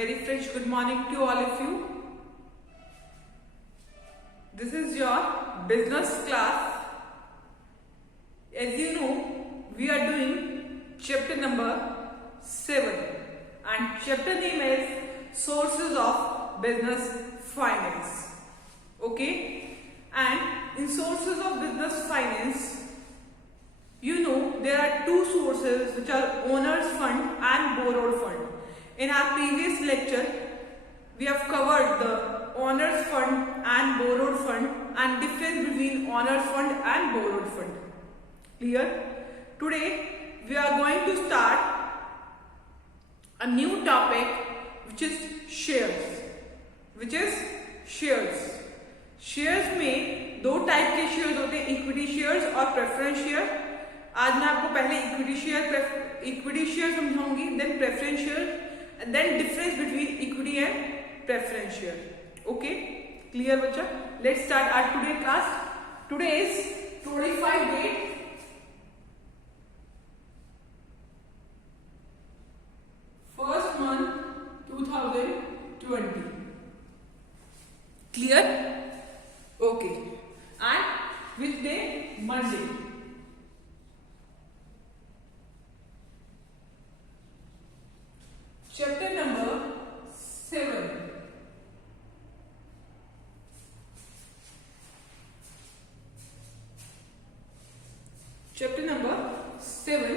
very fresh good morning to all of you. This is your business class. As you know, we are doing chapter number 7 and chapter name is Sources of Business Finance. Okay, and in Sources of Business Finance, you know there are two sources which are owner's fund and borrowed fund. In our previous lecture, we have covered the owner's fund and borrowed fund and difference between owner's fund and borrowed fund. Clear? Today we are going to start a new topic which is shares. Shares में दो type के shares होते हैं, equity shares और preference share. आज मैं आपको पहले इक्विटी शेयर समझाऊंगी, then preference share, then difference between equity and preference share. Okay, clear बच्चा? Let's start our today class. Today is 25 date first month 2020. Clear? Okay. And which day? Monday. Chapter number 7. Chapter number 7.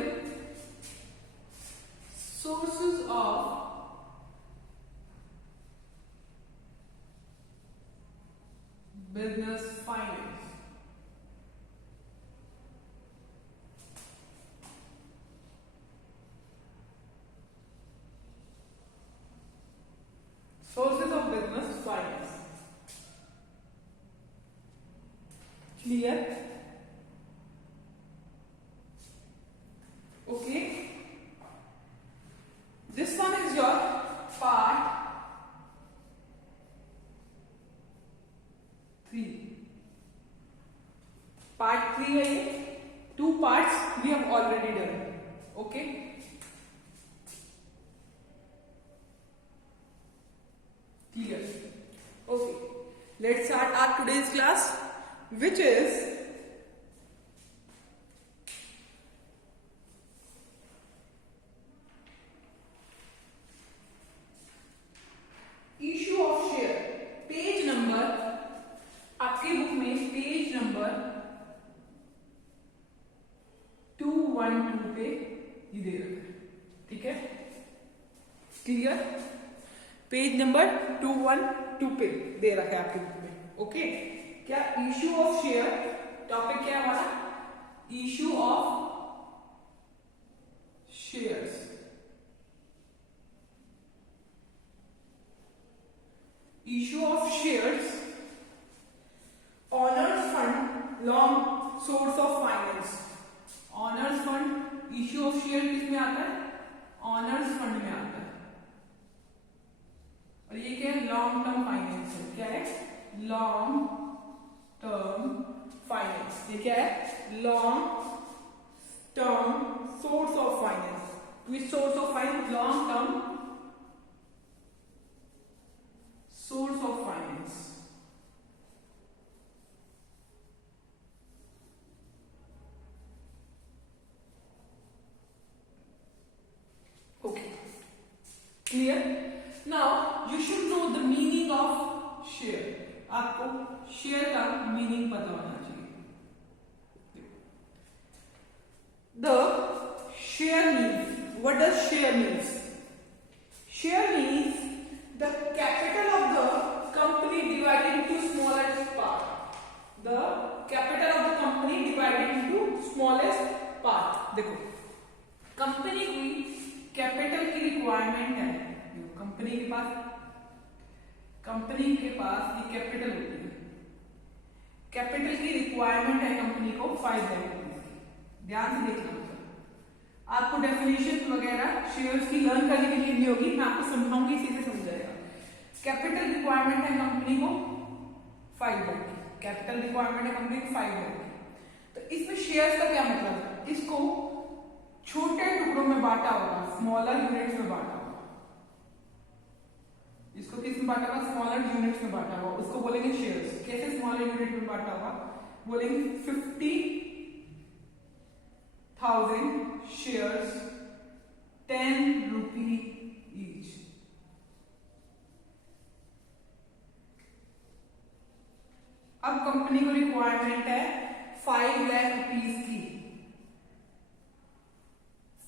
Sources of business finance. Sources of business finance. Clear? Okay. This one is your part 3. Part 3 है ये. 2 parts we have already done. Okay. Clear? Okay. Let's start our today's class, which is issue of share. Page number आपके book में page number 212 पे ये दे रखा है. ठीक है, क्लियर? पेज नंबर 212 पे दे रखा है आपके बुक में. ओके, क्या इश्यू ऑफ शेयर टॉपिक क्या है हमारा? Issue of shares. Issue of shares, honours fund, long source of finance. Honours fund, issue of share किस में आता है? ऑनर्स फंड में आता है. और ये क्या है? लॉन्ग टर्म फाइनेंस है. क्या है? Long term finance. ये क्या है? Long term source of finance. Which source of finance? Long term source of finance. Okay, clear? Now you should know the meaning of share. आपको शेयर का meaning पता होना चाहिए. The share means, what does share means? Share means the capital of the company divided into smallest part. The capital of the company divided into smallest part. देखो, company की capital की requirement है. Company के पास ये capital होती है. Capital की requirement है कंपनी को 5 लाख रुपीज की. ध्यान से देखना. आपको डेफिनेशन वगैरह शेयर्स की लर्न करने के लिए नहीं होगी, मैं आपको समझाऊंगी, इसी से समझ जाएगा. कैपिटल रिक्वायरमेंट है कंपनी को 5 लाख की. कैपिटल रिक्वायरमेंट है कंपनी को 5 लाख की. तो इसमें शेयर्स का क्या मतलब है? इसको छोटे टुकड़ों में बांटा होगा, स्मॉलर यूनिट्स में बांटा होगा. इसको किस में बांटा हुआ, स्मॉलर यूनिट्स में बांटा हुआ, उसको बोलेंगे शेयर्स। कैसे स्मॉलर यूनिट में बांटा हुआ, बोलेंगे 50,000 शेयर्स 10 रुपी ईच। अब कंपनी को रिक्वायरमेंट है 5 लाख रुपीज की,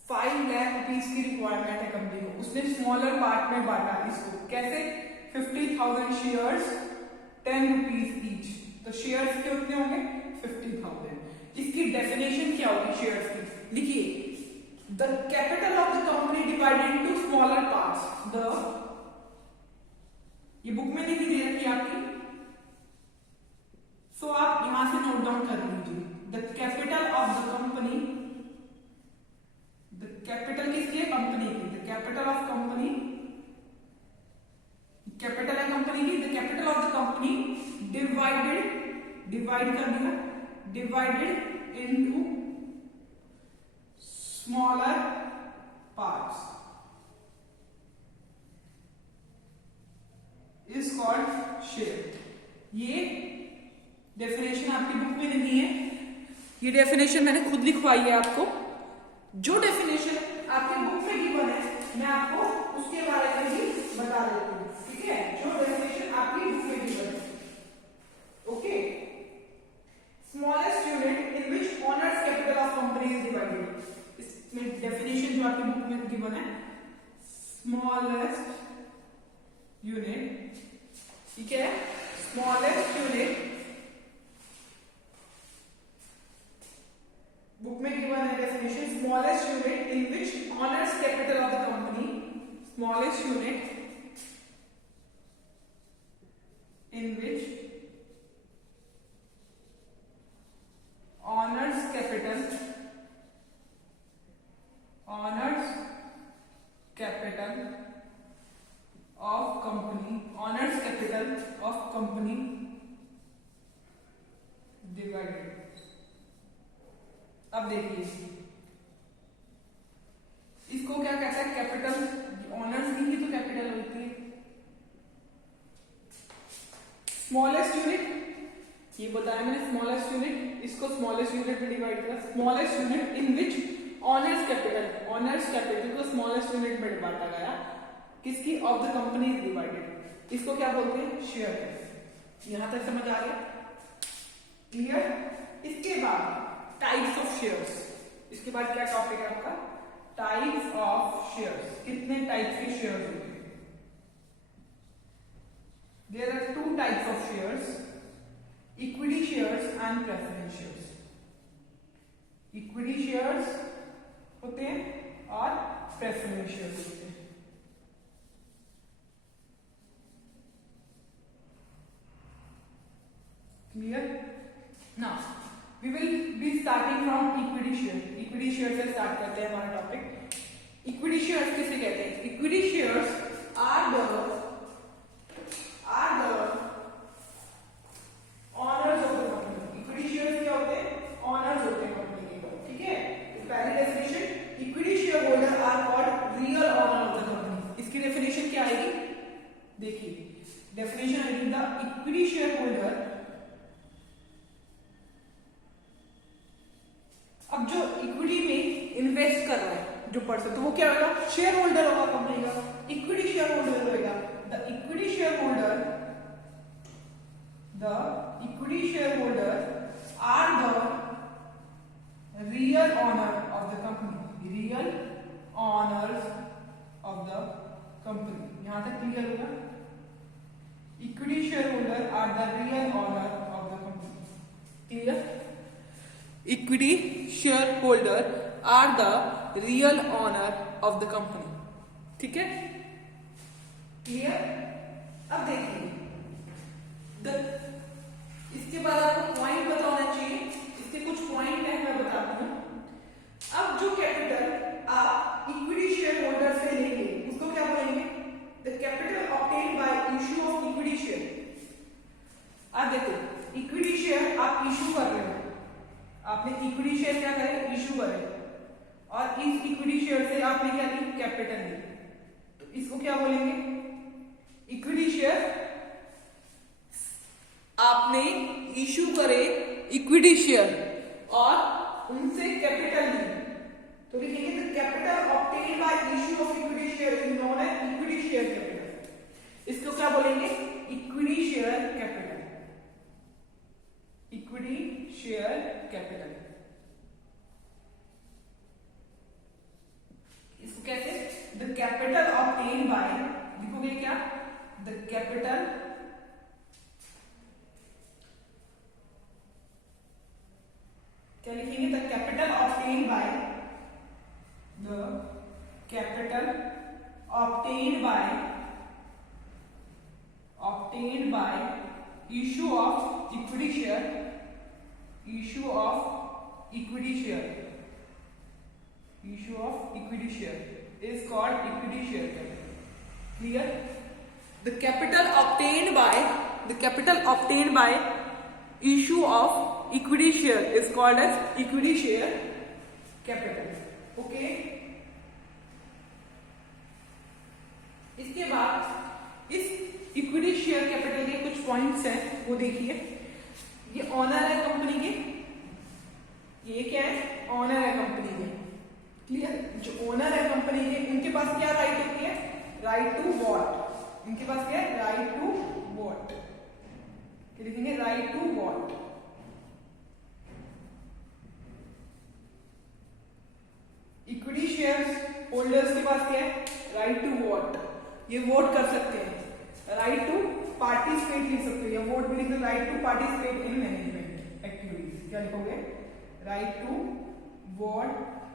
5 लाख रुपीज की रिक्वायरमेंट है कंपनी को। उसने स्मॉलर पार्ट में बांटा इसको, कैसे, 50,000 शेयर्स 10 रुपीज ईच। तो शेयर्स कितने होंगे, 50,000। इसकी डेफिनेशन क्या होगी शेयर्स की, लिखिए, the capital of the company divided into smaller parts. The, ये बुक में नहीं दी रखी आपकी, सो आप यहां से नोट डाउन कर लीजिए। The capital of the company, the capital किसकी है, कंपनी की। The capital of company, capital है कंपनी की। The capital of the company divided, divide कर दिया, divided into smaller parts is called share. ये डेफिनेशन आपकी बुक में नहीं है, ये डेफिनेशन मैंने खुद लिखवाई है आपको। जो डेफिनेशन आपके बुक में गिवन है मैं आपको उसके बारे में भी बता देती हूँ, ठीक है। जो डेफिनेशन आपकी बुक में गिवन है, okay. Smallest unit in which honours capital of company is divided. इसमें डेफिनेशन जो आपकी बुक में गिवन है, स्मॉलेस्ट यूनिट, ठीक है, स्मॉलेस्ट यूनिट बुक में गिवन है definition, smallest unit in which honours capital of the company, smallest unit in which honours capital, honours capital of company, honours capital of company divided. अब देखिए इसको क्या कहता है, कैपिटल, ऑनर्स की ही तो कैपिटल होती है। स्मॉलेस्ट यूनिट, ये बताया मैंने, स्मॉलेस्ट यूनिट, इसको स्मॉलेस्ट यूनिट में डिवाइड किया। Smallest unit in which honours capital, honours capital को स्मॉलेस्ट यूनिट में बांटा गया, किसकी, of the company is divided. इसको क्या बोलते हैं, शेयर। यहां तक समझ आ गया, क्लियर। इसके बाद टाइप्स ऑफ शेयर्स, इसके बाद क्या टॉपिक है आपका, टाइप्स ऑफ शेयर्स। कितने टाइप्स के शेयर्स होते हैं, there are 2 types of shares, equity shares and preference shares. Equity shares होते हैं और प्रेफरेंस शेयर्स होते हैं। Clear. Now we will be starting from equity share। equity share से स्टार्ट करते हैं हमारा टॉपिक। equity shares किसे कहते हैं, equity shares are the owners of the company। equity shares क्या होते हैं, owners होते हैं कंपनी के, ठीक है। तो पहली definition, equity shareholder are called real owner of the company। इसकी डेफिनेशन क्या आएगी, देखिए डेफिनेशन आएगी, द equity shareholder, अब जो इक्विटी में इन्वेस्ट कर रहा है जो पर्सन, तो वो क्या होगा, शेयर होल्डर होगा कंपनी का, इक्विटी शेयर होल्डर होगा। The equity share holder are the real owner of the company, real owners of the company. यहां तक क्लियर होगा, equity share holder are the real owner of the company. Clear, equity share holder are the real owner of the company, ठीक है, clear. अब देखिए इसके बाद आपको पॉइंट पता होना चाहिए, इसके कुछ पॉइंट है मैं बताती हूं। अब जो कैपिटल आप इक्विटी शेयर होल्डर से लेंगे उसको क्या बोलेंगे, the capital obtained bye issue of equity share. अब देखो इक्विटी शेयर आप इश्यू कर रहे हो, आपने इक्विटी शेयर क्या करे, इशू करे, और इस इक्विटी शेयर से आपने क्या ली, कैपिटल ली, तो इसको क्या बोलेंगे, इक्विटी शेयर आपने इशू करे इक्विटी शेयर और उनसे कैपिटल ली, तो लिखेंगे the capital obtained by issue of equity share is known as equity share capital. इसको क्या बोलेंगे? Equity share capital. Equity share capital इसको कैसे? द कैपिटल ऑब्टेन्ड बाय, लिखोगे क्या? द कैपिटल क्या लिखेंगे? The capital obtained bye, the capital obtained bye issue of equity share, issue of equity share is called equity share capital. Clear? The capital obtained by issue of equity share is called as equity share capital. Okay? इसके बाद इस equity share capital के कुछ points हैं, वो देखिए। ये honour है कंपनी के, ये क्या है? ऑनर है कंपनी के। क्लियर? जो ओनर है कंपनी के, उनके पास क्या राइट होती है? Right to vote. इनके पास क्या है? Right to vote. क्या लिखेंगे? Right to vote. Equity share holders के पास क्या है? Right to vote. ये वोट कर सकते हैं। राइट टू पार्टिसिपेट लिख सकते हो, या वोट भी लिख सकते, right to participate in management activities. क्या लिखोगे? Right to vote,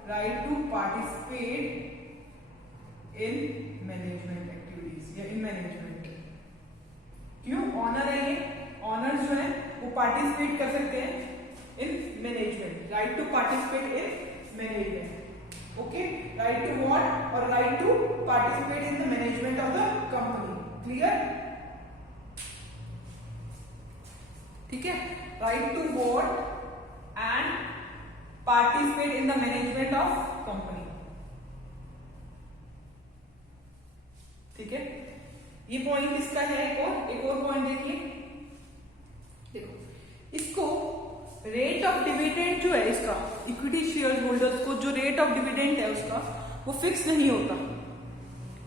right to participate in management activities या इन मैनेजमेंट। क्यों? ऑनर है ये, ऑनर जो है वो पार्टिसिपेट कर सकते हैं in management. Right to participate in management. Okay? Right to vote और right to participate in the management of the company. Clear? ठीक है? Right to vote and participate in the management of company. ठीक है? ये point इसका है। एक और पॉइंट देखिए। देखो, इसको रेट ऑफ डिविडेंड जो है इसका, इक्विटी शेयर होल्डर्स को जो रेट ऑफ डिविडेंड है उसका, वो फिक्स नहीं होता।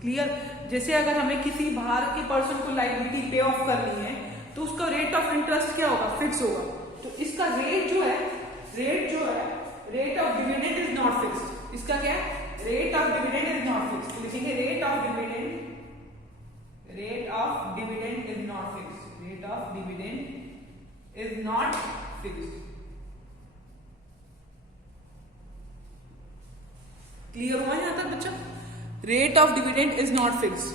क्लियर? जैसे अगर हमें किसी बाहर के पर्सन को लायबिलिटी पे ऑफ करनी है, तो उसका रेट ऑफ इंटरेस्ट क्या होगा? फिक्स होगा। तो इसका रेट जो है rate of dividend is not fixed. इसका क्या है? Rate of dividend is not fixed. लिखेंगे rate of dividend is not fixed. Rate of dividend is not fixed. Clear हुआ यहां तक बच्चा? Rate of dividend is not fixed.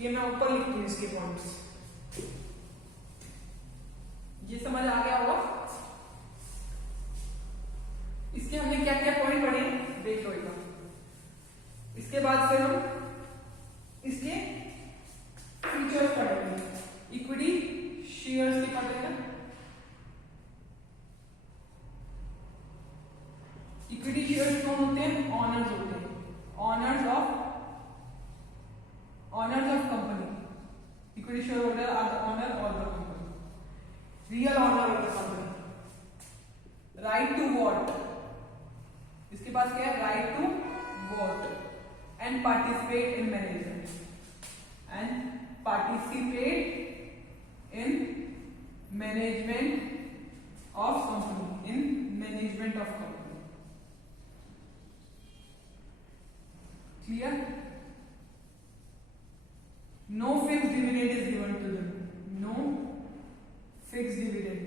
ये मैं ऊपर लिखती हूं इसके पॉइंट्स। ये समझ आ गया होगा? इसके हमने क्या क्या पॉइंट पढ़े देख लो एक बार। इसके बाद फिर हम इसके फीचर्स पढ़ेंगे। इक्विटी शेयर्स की पढ़ेंगे। इक्विटी शेयर्स कौन होते हैं? ऑनर्स होते हैं। Owners of company. Equity share holder are the owner of the company. Real owner of the company. Right to vote, इसके पास क्या है? Right to vote and participate in management. Of company. Clear? No fixed dividend is given to them. No fixed dividend.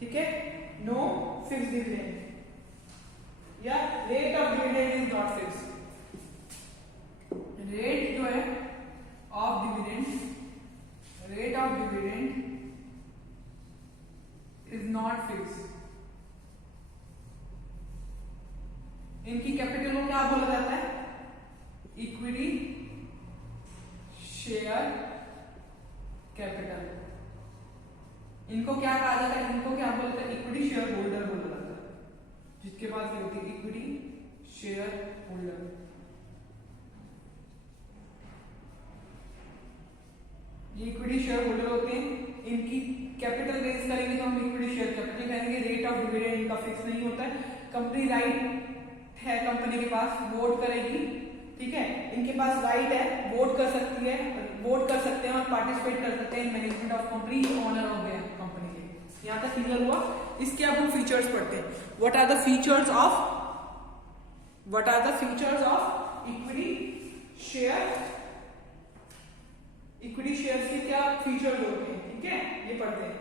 ठीक है? No fixed dividend. या rate of dividend is not fixed. Rate जो है of dividend is not fixed. इनकी capital को क्या बोला जाता है? Equity share capital. इनको क्या कहा जाता है? इनको क्या बोलते हैं? इक्विटी शेयर होल्डर बोला जाता है, जिसके पास क्या होती है? Equity share holder. Equity share holder होते हैं, इनकी कैपिटल रेज करेंगे तो हम इक्विटी शेयर कैपिटल करेंगे। रेट ऑफ डिविडेंड इनका फिक्स नहीं होता है। कंपनी राइट है, कंपनी के पास वोट करेगी, ठीक है, इनके पास राइट है, वोट कर सकती है, वोट कर सकते हैं और पार्टिसिपेट कर सकते हैं management of company, owner of the company के। यहाँ तक क्लियर हुआ। इसके अब हम फीचर्स पढ़ते हैं। What are the features of equity share. Equity shares के क्या फीचर्स होते हैं, ठीक है, ये पढ़ते हैं।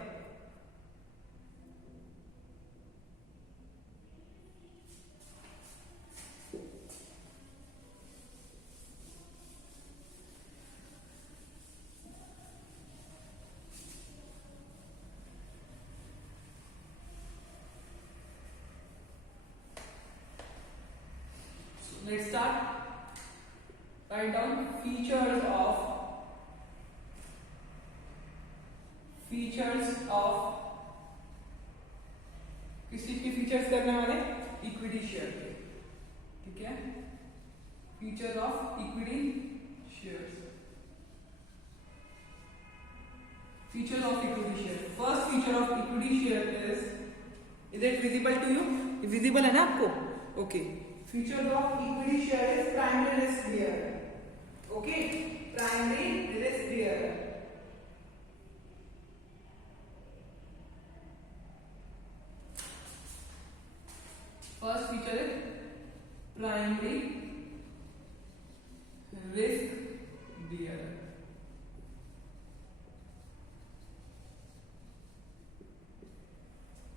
Let's start. Write down features of किस चीज के फीचर्स करने वाले? इक्विटी शेयर के, ठीक है। Feature of equity shares. Feature of equity share. First feature of equity share is it visible to you? Visible है ना आपको? Okay. Features of equity share is primary risk bearer. Okay, primary risk bearer. First feature is primary risk bearer.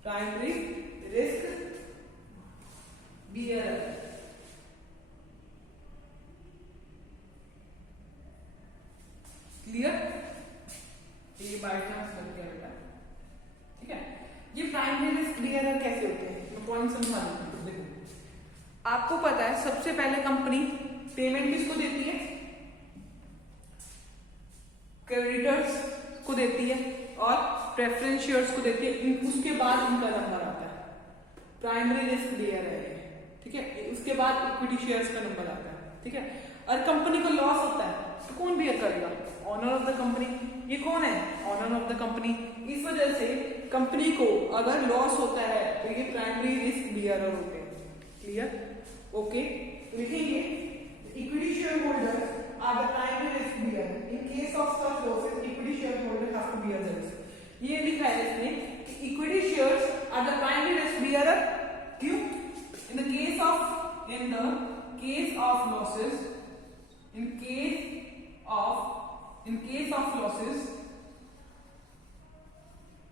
Primary risk bearer. Clear? ये by chance कर दिया बेटा, ठीक है। ये प्राइमरी रिस्क बेयरर कैसे होते हैं, मैं पॉइंट समझा देता हूं। देखो, आपको पता है सबसे पहले कंपनी पेमेंट किसको देती है? क्रेडिटर्स को देती है और प्रेफरेंस शेयर्स को देती है। उसके बाद इनका नंबर आता है, प्राइमरी रिस्क बेयरर है, ठीक है। उसके बाद इक्विटी शेयर्स का नंबर आता है, ठीक है। और कंपनी को लॉस होता है तो कौन बेयर करेगा? Owner of the company. ये कौन है? Owner of the company. इस वजह से कंपनी को अगर लॉस होता है तो ये प्राइमरी रिस्क बियरर होते हैं। क्लियर? ओके, लिखेंगे equity share holder are the primary risk bearer. In case of such losses equity share holder have to bear the risk. ये लिखा है इसने कि equity shares are the primary risk bearer. क्यों? In the case of losses,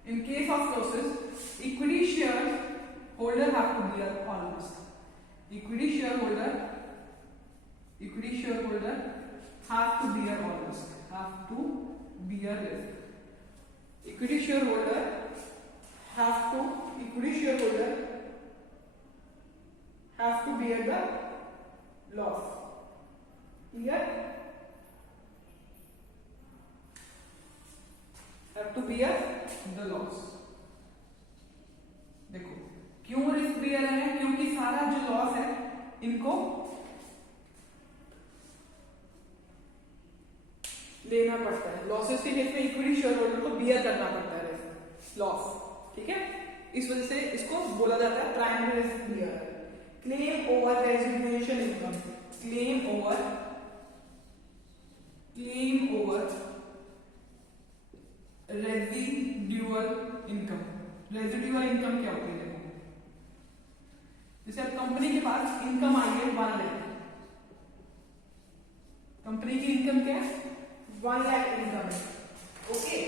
in case of losses, equity shareholder have to bear all risk. Equity shareholder have to bear all risk. Equity shareholder have to bear the loss. Clear? Have to bear the loss. देखो क्यों risk bear है? क्योंकि सारा जो loss है इनको लेना पड़ता है। लॉसेस के केस में इक्विटी शेयर होल्डर को बियर करना पड़ता है लॉस, ठीक है। इस वजह से इसको बोला जाता है primary risk bear. Claim over residual income. Claim over residual income. Residual income क्या होती है? देखो, जैसे अब कंपनी के पास इनकम आई है 1 लाख। कंपनी की इनकम क्या है? 1 लाख इनकम है, ओके।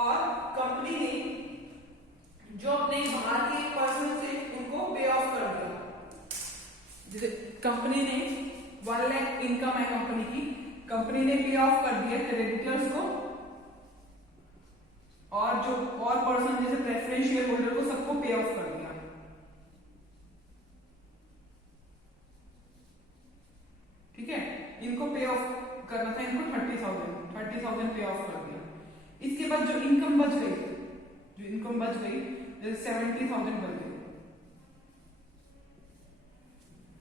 और कंपनी ने जो अपने बाहर के पर्सन थे उनको पे ऑफ कर दिया। जैसे कंपनी ने 1 लाख इनकम है कंपनी की, कंपनी ने पे ऑफ कर दिया क्रेडिटर्स को और जो और पर्सन जैसे प्रेफरेंस शेयर होल्डर को सबको पे ऑफ कर दिया, ठीक है। इनको पे ऑफ करना था, इनको 30,000 पे ऑफ कर दिया। इसके बाद जो इनकम बच गई जैसे 70,000 बच गई,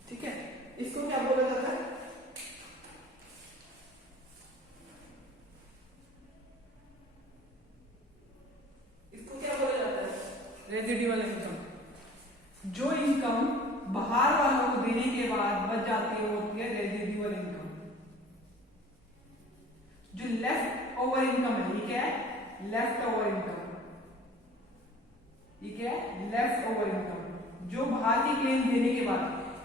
ठीक है। इसको क्या बोला जाता है? रेजिडुअल इनकम, जो इनकम बाहर वालों को देने के बाद बच जाती है वो होती है रेजिडुअल इनकम। जो लेफ्ट ओवर इनकम है, ये क्या है? Left over income. ये क्या है? Left over income. जो बाहर की क्लेम देने के बाद,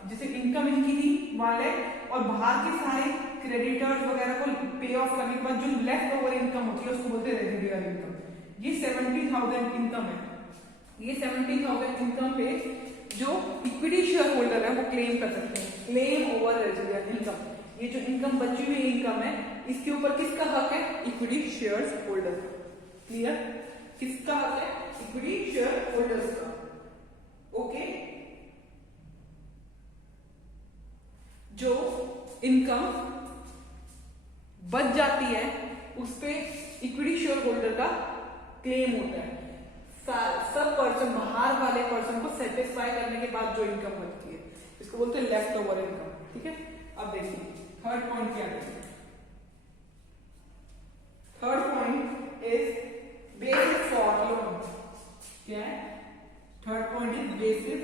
जैसे इनकम इनकी थी 1 लाख और बाहर के सारे क्रेडिटर्स वगैरह को पे ऑफ करने के बाद जो लेफ्ट ओवर इनकम होती है उसको बोलते हैं रेजिडुअल इनकम। ये 70,000 इनकम है। ये 70,000 इनकम पे जो इक्विटी शेयर होल्डर है वो क्लेम कर सकते हैं, क्लेम ओवर रेजिडुअल इनकम। ये जो इनकम बची हुई इनकम है इसके ऊपर किसका हक है? Equity share holder. क्लियर? किसका हक है? इक्विटी शेयर होल्डर्स का। ओके, जो इनकम बच जाती है उस पे इक्विटी शेयर होल्डर का क्लेम होता है। सब पर्सन, बाहर वाले पर्सन को सेटिस्फाई करने के बाद जो इनकम बचती है इसको बोलते हैं लेफ्ट ओवर इनकम। ठीक है, अब देखिए थर्ड पॉइंट क्या है। Third point is basis for loan. क्या है? Third point is basis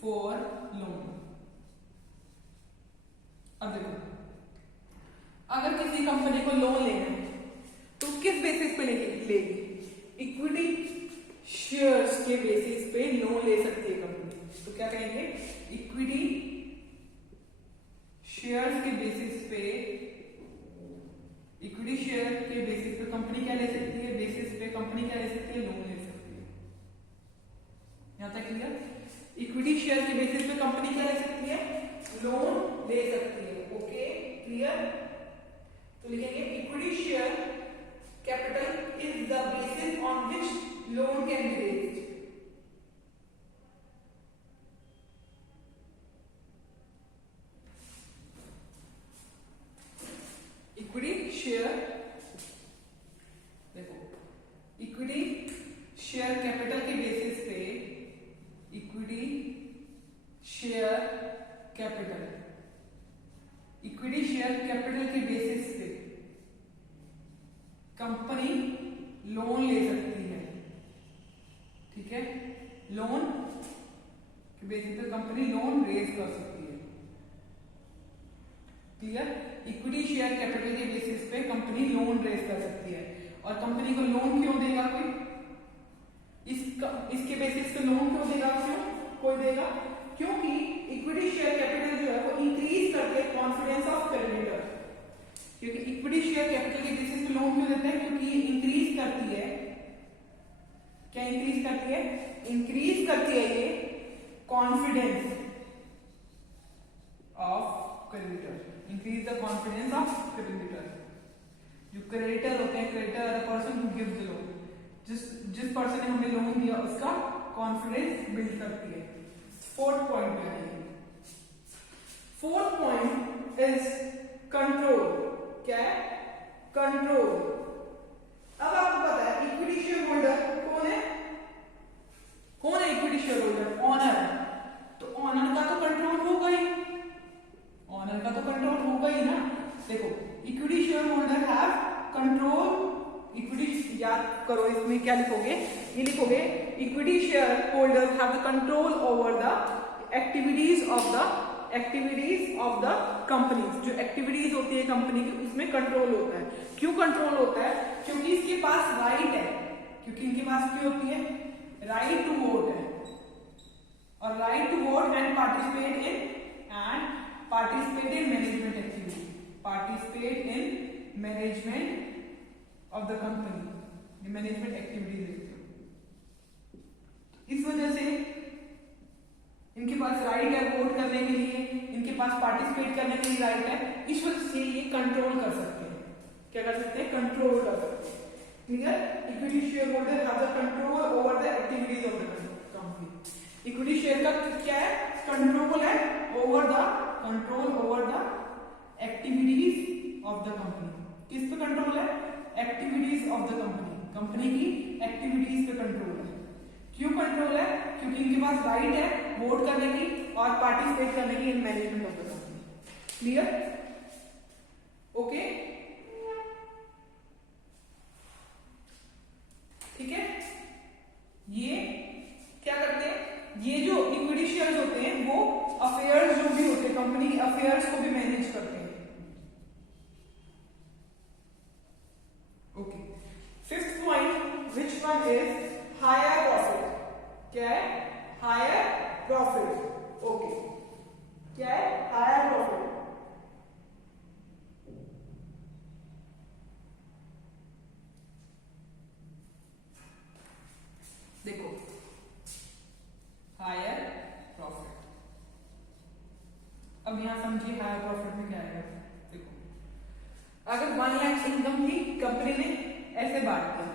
for loan. अब देखो, अगर किसी कंपनी को लोन लेना है तो किस बेसिस पे लेगी? इक्विटी शेयर्स के बेसिस पे लोन ले सकती है कंपनी। तो क्या कहेंगे? इक्विटी शेयर्स के बेसिस पे, इक्विटी शेयर के बेसिस पे कंपनी क्या ले सकती है? बेसिस पे कंपनी क्या ले सकती है? लोन ले सकती है। यहां तक क्लियर? इक्विटी शेयर के बेसिस पे कंपनी क्या ले सकती है? लोन ले सकती है। Okay, clear? तो लिखेंगे equity share capital is the basis on which loan can be raised. Equity share, देखो इक्विटी शेयर कैपिटल के बेसिस पे, equity share capital, equity share capital के बेसिस पे कंपनी लोन ले सकती है। ठीक है, लोन के बेसिस पे कंपनी लोन रेज कर सकती है। क्लियर? इक्विटी शेयर कैपिटल के बेसिस पे कंपनी लोन रेज कर सकती है। और कंपनी को लोन क्यों देगा कोई? इसके बेसिस पे लोन क्यों देगा? कोई देगा क्योंकि इक्विटी शेयर कैपिटल जो है वो इंक्रीज करती है कॉन्फिडेंस ऑफ क्रेडिटर। क्योंकि इक्विटी शेयर कैपिटल के बेसिस पे लोन क्यों देते हैं? क्योंकि ये इंक्रीज करती है, क्या इंक्रीज करती है? इंक्रीज करती है ये confidence of creditor, increase the confidence of creditor. जो क्रेडिटर होते हैं, creditor are the person who gives the loan, जिस पर्सन ने हमें लोन दिया उसका कॉन्फिडेंस बिल्ड करती है। फोर्थ पॉइंट क्या है? Fourth point is control. क्या है? कंट्रोल। अब आपको पता है इक्विटी शेयर होल्डर कौन है? कौन है इक्विटी शेयर होल्डर? ऑनर। तो ऑनर का तो कंट्रोल होगा ही, ऑनर का तो कंट्रोल होगा ही ना। देखो, equity share holder have control, equity, याद करो इसमें क्या लिखोगे? ये लिखोगे equity share holder have the control over the activities of the companies. जो एक्टिविटीज होती है कंपनी की उसमें कंट्रोल होता है। क्यों कंट्रोल होता है? क्योंकि इसके पास राइट है, क्योंकि इनके पास क्या होती है? राइट टू वोट है। और right to vote and participate in management activity, participate in management of the company, management activities. इस वजह से इनके पास राइट है वोट करने के लिए, इनके पास पार्टिसिपेट करने के लिए राइट है। इस वजह से ये कंट्रोल कर सकते हैं। क्या कर सकते हैं? कंट्रोल कर सकते हैं। Clear? Equity share holder have the control over the activities of the company. Equity share का क्या है? कंट्रोल है over the activities of the company. किस पे कंट्रोल है? Activities of the company, company की एक्टिविटीज पे कंट्रोल है। क्यों कंट्रोल है? क्योंकि इनके पास राइट है वोट करने की और पार्टिसिपेट करने की in management of the company. Clear? Okay, ठीक है। ये अफेयर्स को भी मैनेज करते हैं। Okay, fifth point, which one is higher profit. क्या है? Higher profit. ओके, क्या है? Higher profit. देखो, हायर प्रॉफिट, अब यहां समझिए हायर प्रॉफिट में क्या आएगा। देखो, अगर 1 लाख इनकम थी कंपनी ने, ऐसे बांट दिया,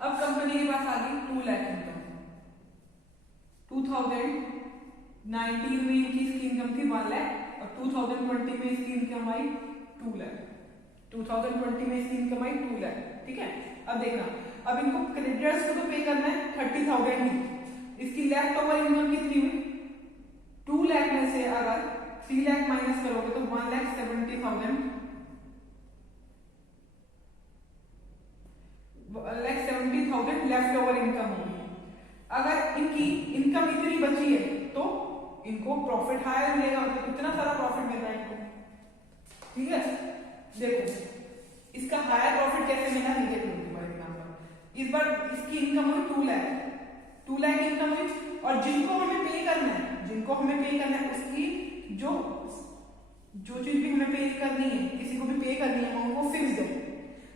अब कंपनी के पास आ गई 2 लाख इनकम। 2019 में इनकी इसकी इनकम थी 1 लाख और 2020 में इसकी इनकम आई 2 लाख। 2020 में इसकी इनकम आई 2 लाख। ठीक है, अब देखना, अब इनको क्रेडिटर्स को तो पे करना है 30,000 ही। इसकी लेफ्ट ओवर इनकम कितनी हुई? 2 लाख में से अगर 3 लाख माइनस करोगे तो 1,70,000 लेफ्ट ओवर इनकम होगी। अगर इनकी इनकम इतनी बची है तो इनको प्रॉफिट हायर मिलेगा, मतलब इतना सारा प्रॉफिट मिल रहा है इनको। ठीक है, देखो इसका हायर प्रॉफिट कैसे मिला, नीचे फॉर एग्जांपल इस बार इसकी इनकम हुई 2 लाख, 2 लाख इनकम हुई, और जिनको हमें पे करना है, जिनको हमें पे करना है उसकी जो चीज भी हमें पे करनी है, किसी को भी पे करनी है अमाउंट वो फिक्स्ड है।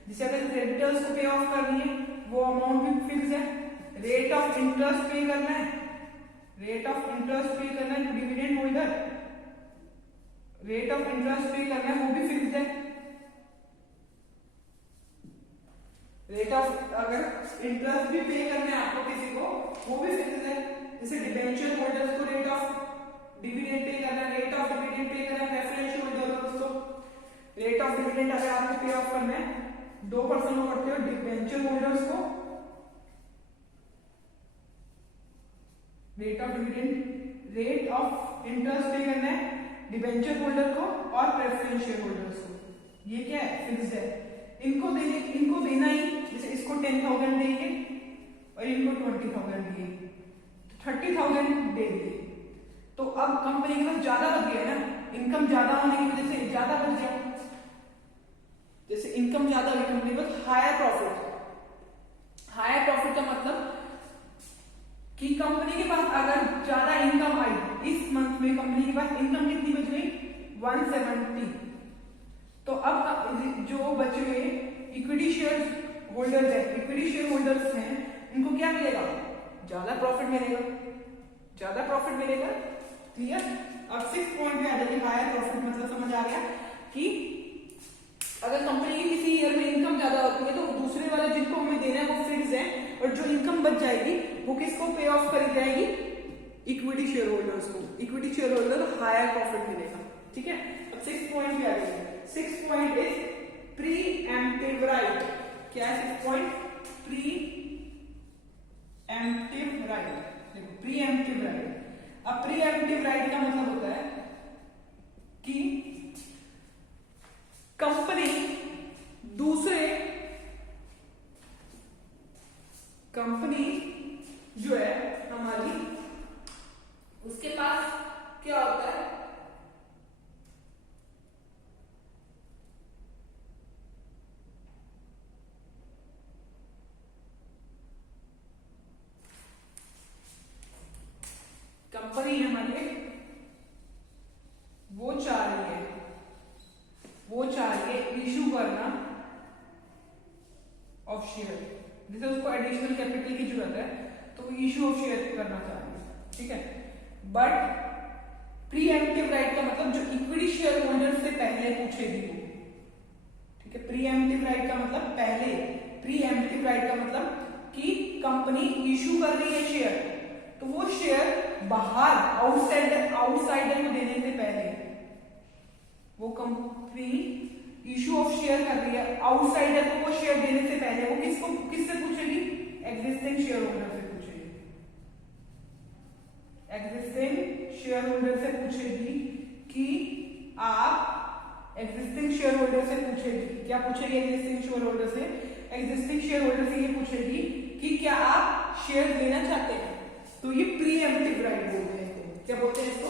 जैसे अगर क्रेडिटर्स को पे ऑफ करनी है वो अमाउंट भी फिक्स है। रेट ऑफ इंटरेस्ट पे करना है, रेट ऑफ इंटरेस्ट पे करना है dividend holder, rate of interest पे करना है वो भी फिक्स है। रेट ऑफ अगर इंटरेस्ट भी पे करना है आपको किसी को वो भी फिक्स है। जैसे डिबेंचर होल्डर्स को रेट ऑफ डिविडेंड पे करना है, रेट ऑफ डिविडेंड पे करना है प्रेफरेंशियल होल्डर्स को। रेट ऑफ डिविडेंड अगर आपको पे ऑफ करना है 2% करते हो डिबेंचर होल्डर्स को, rate of dividend, rate of interest पे करना है डिबेंचर होल्डर को और प्रेफरेंशियल होल्डर्स को। ये क्या है? फिक्स है। इनको देना ही, जैसे इसको 10,000 देंगे और इनको 20,000 देंगे, 30,000 दे दिए, तो अब कंपनी के पास ज्यादा बच गया ना, इनकम ज्यादा होने की वजह से ज्यादा बच गया। जैसे इनकम ज्यादा हुई कंपनी के पास, हायर प्रॉफिट। हायर प्रॉफिट का मतलब कि कंपनी के पास अगर ज्यादा इनकम आई, इस मंथ में कंपनी के पास इनकम कितनी बच गई? 170। तो अब जो बचे हुए इक्विटी शेयर होल्डर्स है, इक्विटी शेयर होल्डर्स हैं, इनको क्या मिलेगा? ज्यादा प्रॉफिट मिलेगा, ज्यादा प्रॉफिट मिलेगा। क्लियर? अब 6 पॉइंट में आ जाएगी हायर प्रॉफिट, मतलब समझ आ गया कि अगर कंपनी की किसी ईयर में इनकम ज्यादा होती है तो दूसरे वाले जिनको हमें देना है वो फिक्स है, और जो इनकम बच जाएगी वो किसको पे ऑफ करी जाएगी? इक्विटी शेयर होल्डर्स को। Equity share holder higher profit मिलेगा। ठीक है, अब 6 पॉइंट भी आ गए। 6 point is pre emptive right. क्या है 6 पॉइंट? Pre emptive right. देखो, प्री एम्प्टिव राइट। अब प्री एम्प्टिव राइट का मतलब होता है कि कंपनी जो है हमारी, उसके पास क्या होता है? कंपनी हमारे वो चाह रही है इशू करना ऑफ शेयर, जैसे उसको एडिशनल कैपिटल की जरूरत है तो इशू ऑफ शेयर करना चाह रही है। ठीक है, बट प्री एम्प्टिव राइट का मतलब जो इक्विटी शेयर होल्डर से पहले पूछेगी वो। ठीक है, प्री एम्प्टिव राइट का मतलब पहले, प्री एम्प्टिव राइट का मतलब कि कंपनी इशू कर रही है शेयर, तो वो शेयर बाहर आउटसाइडर को देने से पहले, वो कंपनी इशू ऑफ शेयर कर रही है आउटसाइडर को वो शेयर देने से पहले वो किससे पूछेगी? एग्जिस्टिंग शेयर होल्डर से पूछेगी। एग्जिस्टिंग शेयर होल्डर से पूछेगी कि आप एग्जिस्टिंग शेयर होल्डर से पूछेगी, क्या पूछेगी? एग्जिस्टिंग शेयर होल्डर से, एग्जिस्टिंग शेयर होल्डर से ये पूछेगी कि क्या आप शेयर देना चाहते हैं। तो ये प्री एम्प्टिव राइट बोलते हैं इसको। क्या बोलते हैं इसको?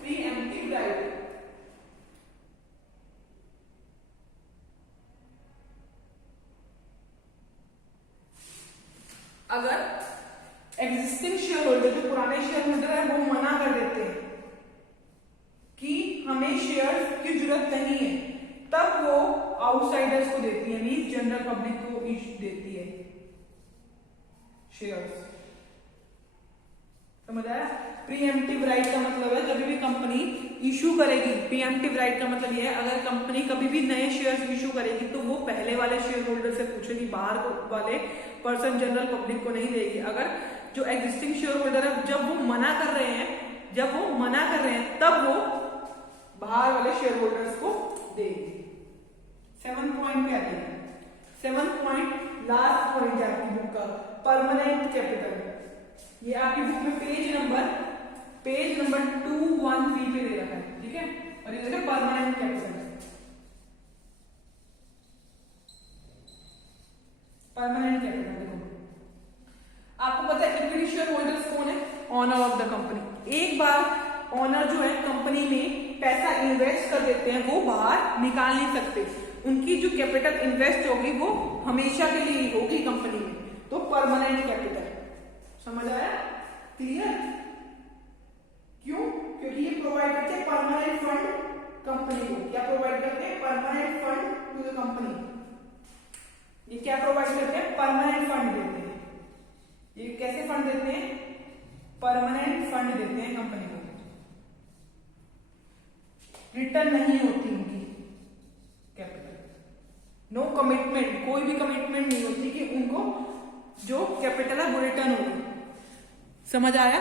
Pre emptive right. अगर एग्जिस्टिंग शेयर होल्डर, जो पुराने शेयर होल्डर है, वो मना कर देते हैं कि हमें शेयर की जरूरत नहीं है, तब वो आउटसाइडर्स को देती है, मींस जनरल पब्लिक को देती है शेयर्स। समझ आया? प्रीएम्प्टिव राइट का मतलब है कभी भी कंपनी इशू करेगी, प्रीएम्प्टिव राइट का मतलब ये है अगर कंपनी कभी भी नए शेयर्स इशू करेगी तो वो पहले वाले शेयर होल्डर से पूछेगी, बाहर वाले पर्सन जनरल पब्लिक को नहीं देगी। अगर जो एग्जिस्टिंग शेयर होल्डर है जब वो मना कर रहे हैं तब वो बाहर वाले शेयर होल्डर्स को देगी। 7 पॉइंट क्या है? 7 पॉइंट लास्ट पॉइंट है आपकी बुक का, परमानेंट कैपिटल। ये आपकी बुक में पेज नंबर 213 पे दे रखा है, ठीक है? और ये देखो परमानेंट कैपिटल। परमानेंट कैपिटल देखो, आपको पता है इक्विटी शेयर होल्डर्स कौन है? Owner of the company. एक बार ऑनर जो है कंपनी में पैसा इन्वेस्ट कर देते हैं, वो बाहर निकाल नहीं सकते। उनकी जो कैपिटल इन्वेस्ट होगी वो हमेशा के लिए होगी कंपनी में, तो परमानेंट कैपिटल। समझ आया? क्लियर? क्यों? क्योंकि ये प्रोवाइड करते हैं परमानेंट फंड कंपनी को। क्या प्रोवाइड करते हैं? Permanent fund to the company. ये क्या प्रोवाइड करते हैं? परमानेंट फंड देते हैं। ये कैसे फंड देते हैं? परमानेंट फंड देते हैं कंपनी को। रिटर्न नहीं होती उनकी कैपिटल, नो कमिटमेंट, कोई भी कमिटमेंट नहीं होती कि उनको जो कैपिटल है वो रिटर्न होगी। समझ आया?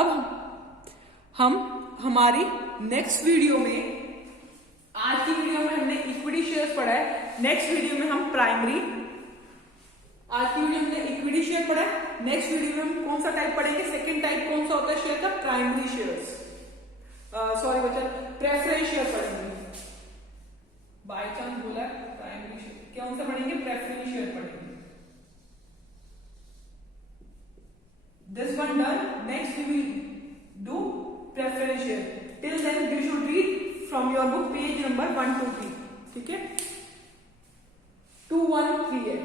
अब हम हमारी नेक्स्ट वीडियो में, आज की वीडियो में हमने इक्विटी शेयर्स पढ़ा है, नेक्स्ट वीडियो में हम प्राइमरी, आज की वीडियो में हमने इक्विटी शेयर पढ़ा है, नेक्स्ट वीडियो में हम कौन सा टाइप पढ़ेंगे? सेकंड टाइप कौन सा होता है शेयर का? प्राइमरी शेयर्स, सॉरी बच्चा, प्रेफरेंस शेयर पढ़ेंगे। बाय चांस बोला प्राइमरी शेयर, कौन सा पढ़ेंगे? प्रेफरेंस शेयर पढ़ेंगे। This one done. Next we will do preference share. Till then you should read from your book page number 123. ठीक है? 213 है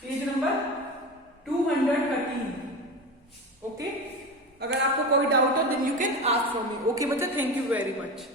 पेज नंबर 213। ओके? अगर आपको कोई डाउट है then you can ask from me. Okay बच्चा, thank you very much.